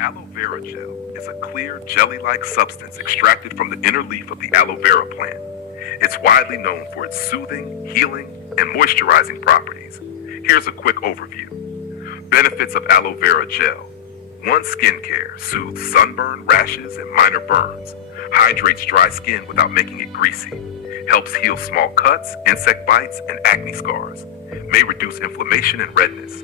Aloe vera gel is a clear, jelly-like substance extracted from the inner leaf of the aloe vera plant. It's widely known for its soothing, healing, and moisturizing properties. Here's a quick overview. Benefits of aloe vera gel. 1. Skincare. Soothes sunburn, rashes, and minor burns. Hydrates dry skin without making it greasy. Helps heal small cuts, insect bites, and acne scars. May reduce inflammation and redness.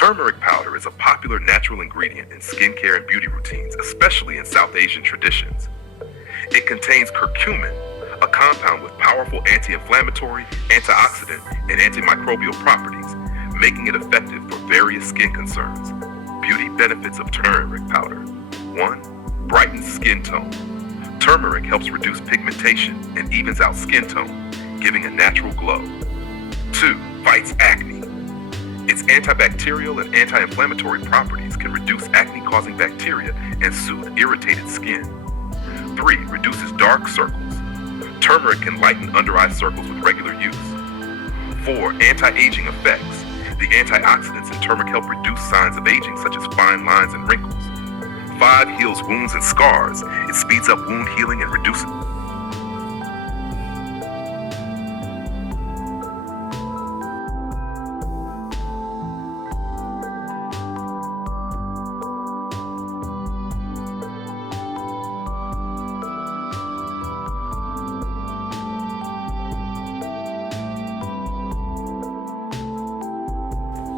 Turmeric powder is a popular natural ingredient in skincare and beauty routines, especially in South Asian traditions. It contains curcumin, a compound with powerful anti-inflammatory, antioxidant, and antimicrobial properties, making it effective for various skin concerns. Beauty benefits of turmeric powder. 1. Brightens skin tone. Turmeric helps reduce pigmentation and evens out skin tone, giving a natural glow. 2. Fights acne. Its antibacterial and anti-inflammatory properties can reduce acne-causing bacteria and soothe irritated skin. 3. Reduces dark circles. Turmeric can lighten under-eye circles with regular use. 4. Anti-aging effects. The antioxidants in turmeric help reduce signs of aging such as fine lines and wrinkles. 5. Heals wounds and scars. It speeds up wound healing and reduces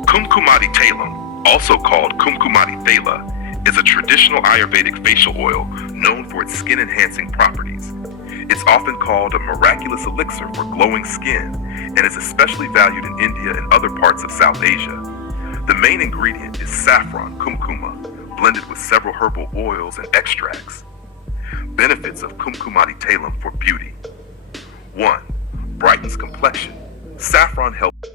Kumkumadi Tailam, also called Kumkumadi Thaila, is a traditional Ayurvedic facial oil known for its skin-enhancing properties. It's often called a miraculous elixir for glowing skin and is especially valued in India and other parts of South Asia. The main ingredient is saffron, kumkuma, blended with several herbal oils and extracts. Benefits of Kumkumadi Tailam for beauty. 1. Brightens complexion. Saffron helps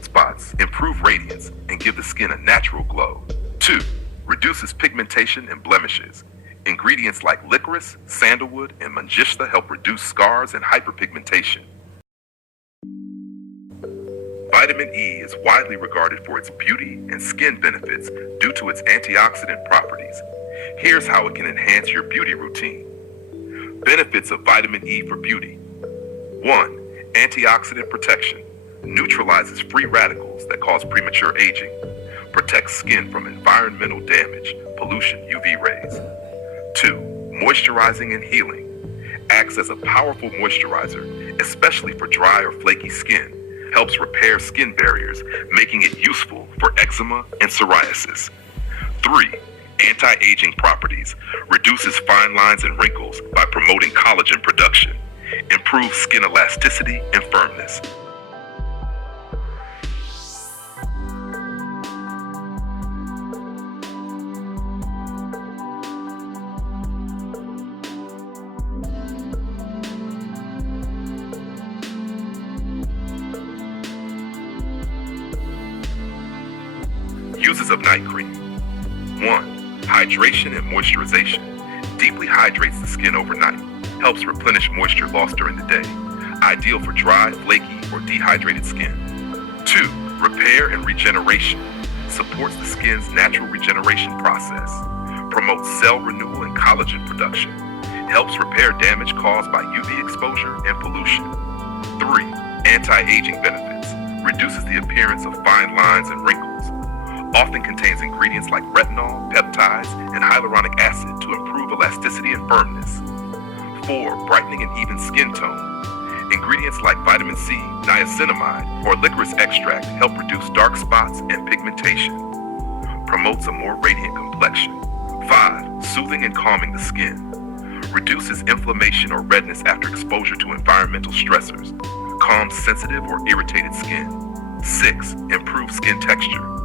spots, improve radiance, and give the skin a natural glow. 2. Reduces pigmentation and blemishes. Ingredients like licorice, sandalwood, and mangishta help reduce scars and hyperpigmentation. Vitamin E is widely regarded for its beauty and skin benefits due to its antioxidant properties. Here's how it can enhance your beauty routine. Benefits of vitamin E for beauty. 1. Antioxidant protection. Neutralizes free radicals that cause premature aging. Protects skin from environmental damage, pollution, UV rays. 2. Moisturizing and healing. Acts as a powerful moisturizer, especially for dry or flaky skin. Helps repair skin barriers, making it useful for eczema and psoriasis. 3. Anti-aging properties. Reduces fine lines and wrinkles by promoting collagen production. Improves skin elasticity and firmness. Uses of night cream. 1. Hydration and moisturization. Deeply hydrates the skin overnight. Helps replenish moisture lost during the day. Ideal for dry, flaky, or dehydrated skin. 2. Repair and regeneration. Supports the skin's natural regeneration process. Promotes cell renewal and collagen production. Helps repair damage caused by UV exposure and pollution. 3. Anti-aging benefits. Reduces the appearance of fine lines and wrinkles. Often contains ingredients like retinol, peptides, and hyaluronic acid to improve elasticity and firmness. 4. Brightening and even skin tone. Ingredients like vitamin C, niacinamide, or licorice extract help reduce dark spots and pigmentation. Promotes a more radiant complexion. 5. Soothing and calming the skin. Reduces inflammation or redness after exposure to environmental stressors. Calms sensitive or irritated skin. 6. Improves skin texture.